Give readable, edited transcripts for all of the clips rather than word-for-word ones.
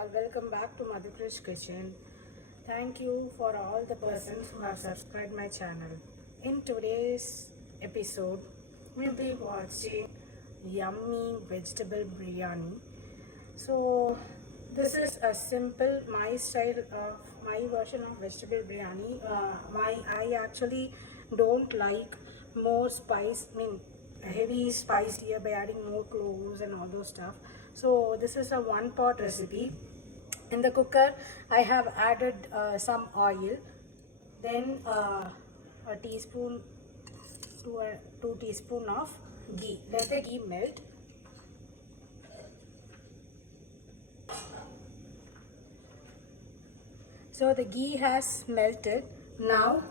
all, welcome back to Mother Krish Kitchen. Thank you for all the persons who have subscribed my channel. In today's episode, we'll be watching yummy vegetable biryani. So this is a simple my style of my version of vegetable biryani. I actually don't like more spice, heavy spice here by adding more cloves and all those stuff. So this is a one pot recipe. In the cooker I have added some oil, then a teaspoon to 2 teaspoon of ghee. Let the ghee melt. So the ghee has melted. Now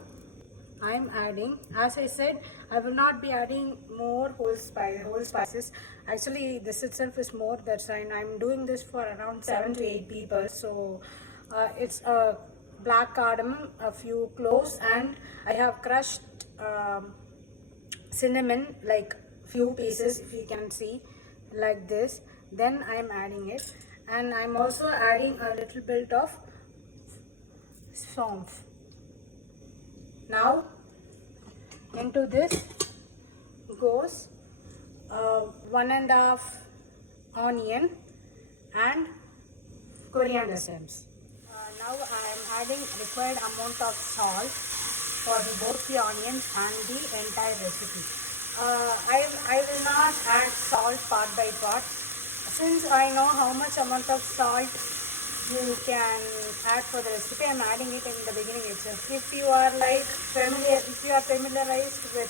I am adding, as I said, I will not be adding more whole spices. Actually, this itself is more. That's why I'm doing this for around 7 to 8 people. So it's a black cardamom, a few cloves, and I have crushed cinnamon, like few pieces, if you can see, like this. Then I'm adding it, and I'm also adding a little bit of sauce. Now into this goes 1.5 onion and coriander stems. Now I am adding required amount of salt for both the onions and the entire recipe. I will not add salt part by part, since I know how much amount of salt you can add for the recipe. I'm adding it in the beginning itself. If you are familiarized with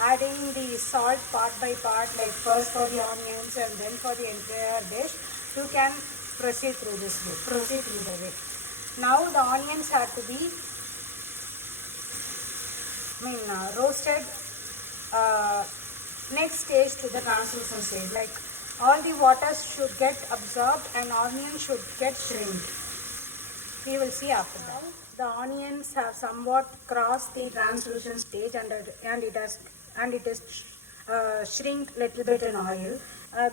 adding the salt part by part, like first for the onions and then for the entire dish, you can proceed through the way. Now the onions have to be roasted. Next stage to the translucent stage, like all the water should get absorbed and onion should get shrinked. We will see after that. The onions have somewhat crossed the translucent stage, and it is shrinked little bit in oil.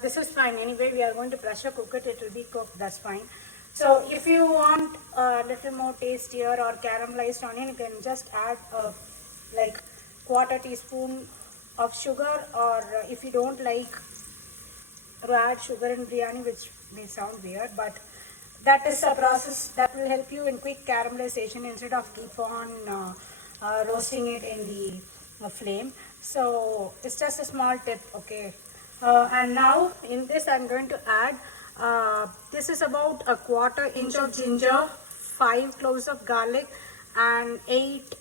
This is fine. Anyway, we are going to pressure cook it. It will be cooked. That's fine. So if you want a little more tastier or caramelized onion, you can just add like quarter teaspoon of sugar, or if you don't like to add sugar in biryani, which may sound weird, but that is a process that will help you in quick caramelization instead of keep on roasting it in the flame. So it's just a small tip, okay. And now in this I'm going to add this is about a quarter inch of ginger, 5 cloves of garlic, and 8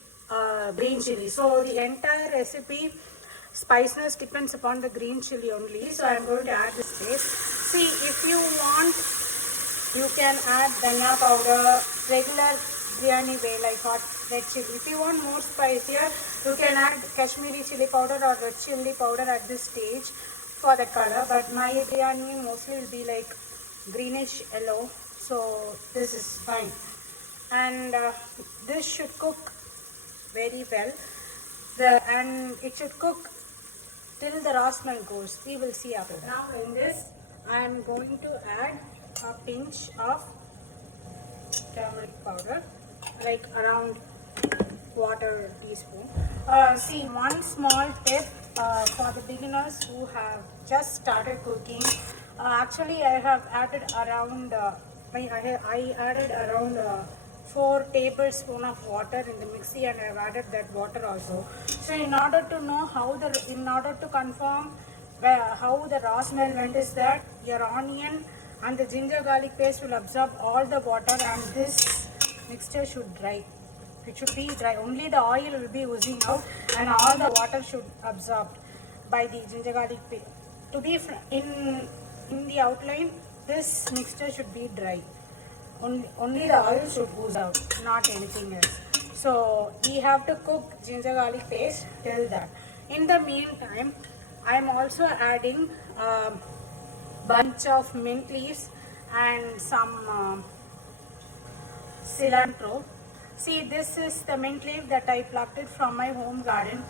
green chilli. So the entire recipe spiciness depends upon the green chilli only. So I am going to add this paste. See, if you want, you can add dhania powder, regular biryani way, like hot red chilli. If you want more spicier, you can add Kashmiri chilli powder or red chilli powder at this stage for the color. But my biryani mostly will be like greenish yellow, so this is fine. And this should cook very well. And it should cook till the raw smell goes. We will see after that. Now in this I am going to add a pinch of turmeric powder, like around quarter teaspoon. See, one small tip for the beginners who have just started cooking. Actually I have added around I added around 4 tablespoons of water in the mixie, and I have added that water also. So in order to know in order to confirm how the raw smell went, is that your onion and the ginger garlic paste will absorb all the water, and this mixture should dry. It should be dry. Only the oil will be oozing out, and all the water should absorb by the ginger garlic paste. To be in the outline, this mixture should be dry. Only the oil should ooze out, not anything else. So we have to cook ginger garlic paste till that. In the meantime, I am also adding a bunch of mint leaves and some cilantro. See, this is the mint leaf that I plucked it from my home garden.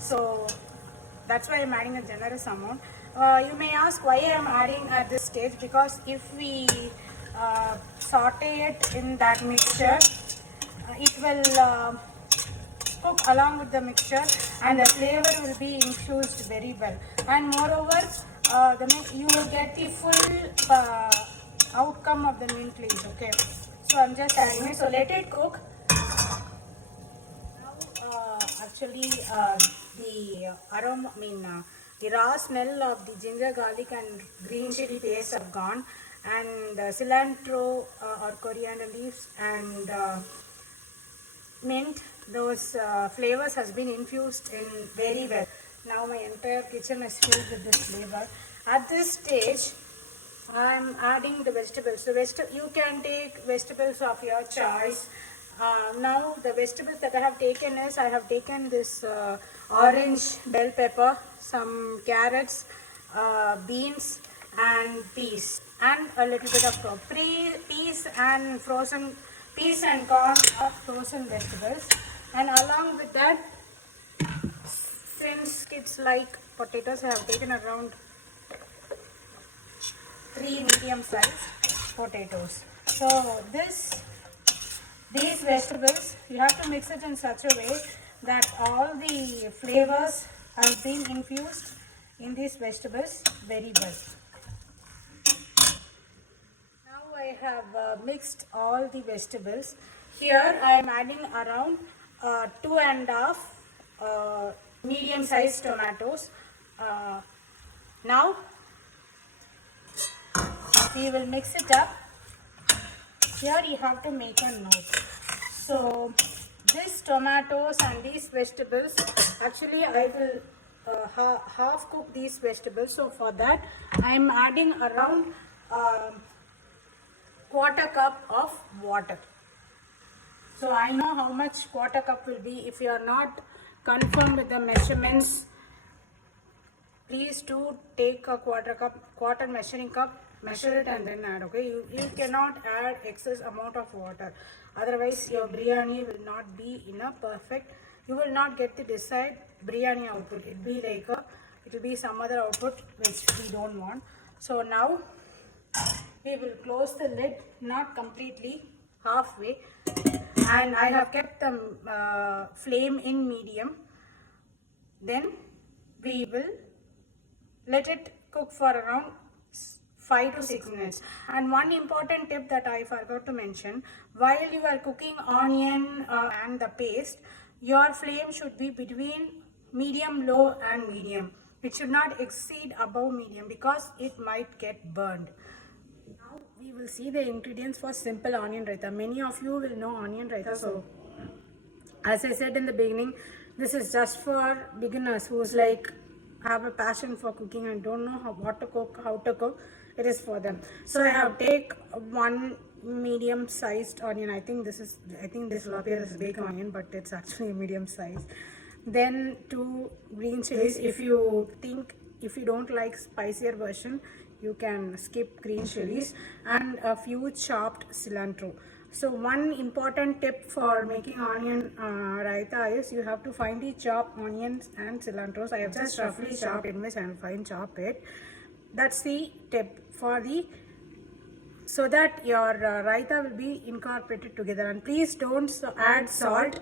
So that's why I'm adding a generous amount. You may ask why I'm adding at this stage, because if we saute it in that mixture. It will cook along with the mixture, and the flavor will be infused very well. And moreover, you will get the full outcome of the mint leaves. Okay, so I'm just adding it. So let it cook. Now, actually, the aroma, the raw smell of the ginger, garlic, and green chili paste have gone, and cilantro or coriander leaves and mint, those flavors has been infused in very well. Now my entire kitchen is filled with this flavor. At this stage, I am adding the vegetables. So you can take vegetables of your choice. Now the vegetables that I have taken is, I have taken this orange bell pepper, some carrots, beans and peas, and a little bit of peas and frozen peas and corn are frozen vegetables. And along with that, since kids like potatoes, I have taken around 3 medium-sized potatoes. So these vegetables, you have to mix it in such a way that all the flavors have been infused in these vegetables very well. Now I have mixed all the vegetables. Here I am adding around 2.5 medium-sized tomatoes. Now we will mix it up. Here you have to make a note. So these tomatoes and these vegetables, actually I will half cook these vegetables. So for that I am adding around quarter cup of water. So I know how much quarter cup will be. If you are not confirmed with the measurements, please do take a quarter measuring cup, measure it and then add. Okay, you cannot add excess amount of water, otherwise your biryani will not be in a perfect, you will not get the desired biryani output. It will be some other output which we don't want. So now we will close the lid, not completely, halfway, and I have kept the flame in medium. Then we will let it cook for around 5 to 6 minutes. And one important tip that I forgot to mention, while you are cooking onion and the paste, your flame should be between medium, low and medium. It should not exceed above medium because it might get burned. Now we will see the ingredients for simple onion raita. Many of you will know onion raita. So as I said in the beginning, this is just for beginners who's like have a passion for cooking and don't know what to cook, how to cook. It is for them. So I have take one medium sized onion. I think this will appear as big onion, but it's actually a medium size. Then 2 green chilies. If you don't like spicier version, you can skip green chilies, and a few chopped cilantro. So one important tip for making onion raita is you have to finely chop onions and cilantros. I have just roughly chopped in which I will fine chop it. That's the tip so that your raita will be incorporated together. And please don't add salt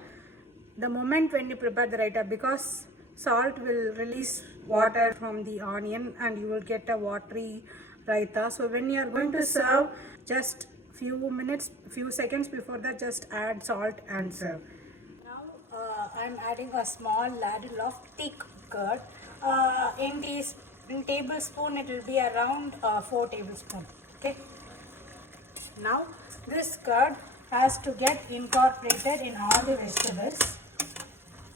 the moment when you prepare the raita, because salt will release water from the onion and you will get a watery raita. So when you are going to serve, just few seconds before that, just add salt and serve. Now I'm adding a small ladle of thick curd. In tablespoon it will be around 4 tablespoons. Okay. Now this curd has to get incorporated in all the vegetables.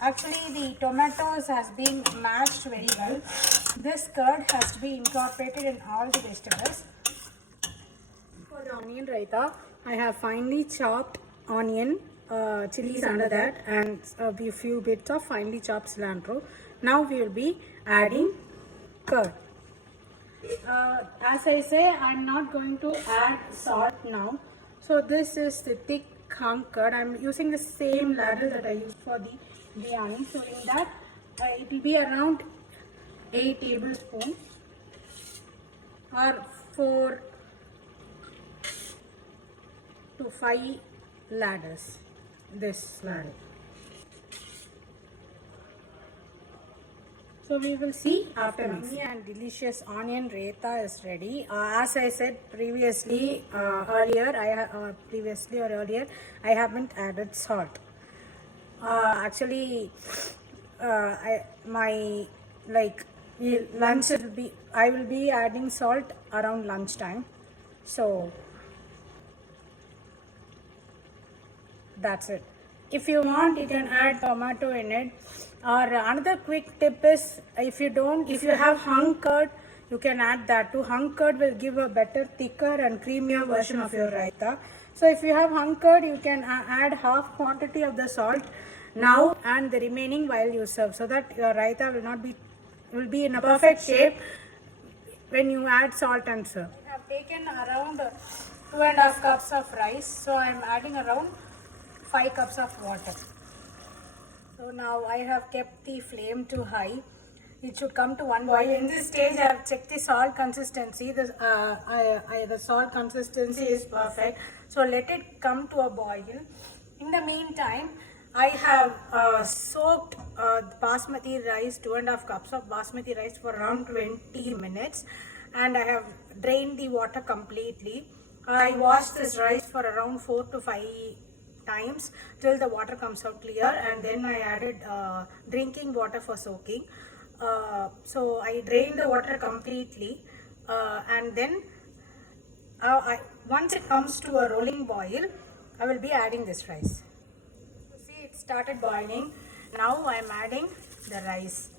Actually the tomatoes has been mashed very well. This curd has to be incorporated in all the vegetables. For the onion raita, I have finely chopped onion, chillies under that, and a few bits of finely chopped cilantro. Now we will be adding curd. As I say, I am not going to add salt now. So this is the thick hung curd. I am using the same ladle that I used for the biryani. So in that it will be around 8 tablespoons or 4 to 5 ladders. This ladder. So we will see after mixing. And delicious onion raita is ready. As I said previously, earlier, I haven't added salt. Actually, lunch will be. I will be adding salt around lunchtime. So that's it. If you want, you can add tomato in it. Or another quick tip is, if you have hung curd, you can add that too. Hung curd will give a better, thicker and creamier version of your raita. So if you have hung curd, you can add half quantity of the salt now and the remaining while you serve, so that your raita will be in a perfect shape when you add salt and serve. I have taken around 2.5 cups of rice, so I am adding around 5 cups of water. So now I have kept the flame to high. It should come to one boil. In this stage, I have checked the salt consistency. The salt consistency is perfect. So let it come to a boil. In the meantime, I have soaked basmati rice, 2.5 cups of basmati rice for around 20 minutes, and I have drained the water completely. I washed this rice for around 4 to 5 times till the water comes out clear, and then I added drinking water for soaking. So I drained the water completely, and then once it comes to a rolling boil, I will be adding this rice. See, it started boiling. Now I am adding the rice.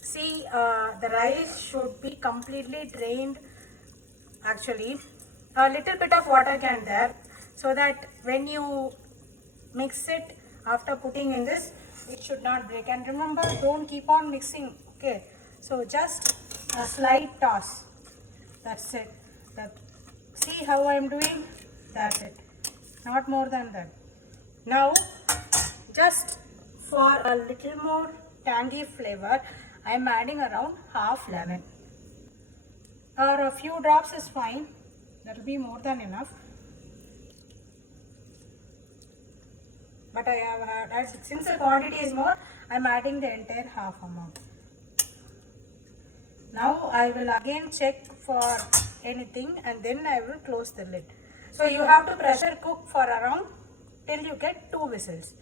See, the rice should be completely drained. Actually, a little bit of water can there, so that when you mix it after putting in this, it should not break. And remember, don't keep on mixing. Okay, so just a slight toss. That's it. See how I am doing? That's it. Not more than that. Now, just for a little more tangy flavor, I am adding around half lemon. Or a few drops is fine. That will be more than enough. But I have had, since the quantity is more, I am adding the entire half amount. Now I will again check for anything, and then I will close the lid. So you have to pressure cook for around till you get 2 whistles.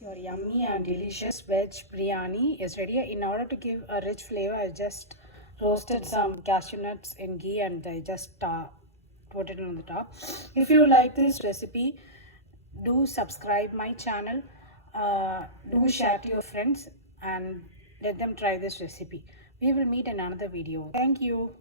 Your yummy and delicious veg biryani is ready. In order to give a rich flavor, I just roasted some cashew nuts in ghee, and I just put it on the top. If you like this recipe, do subscribe my channel, do share to your friends, and let them try this recipe. We will meet in another video. Thank you.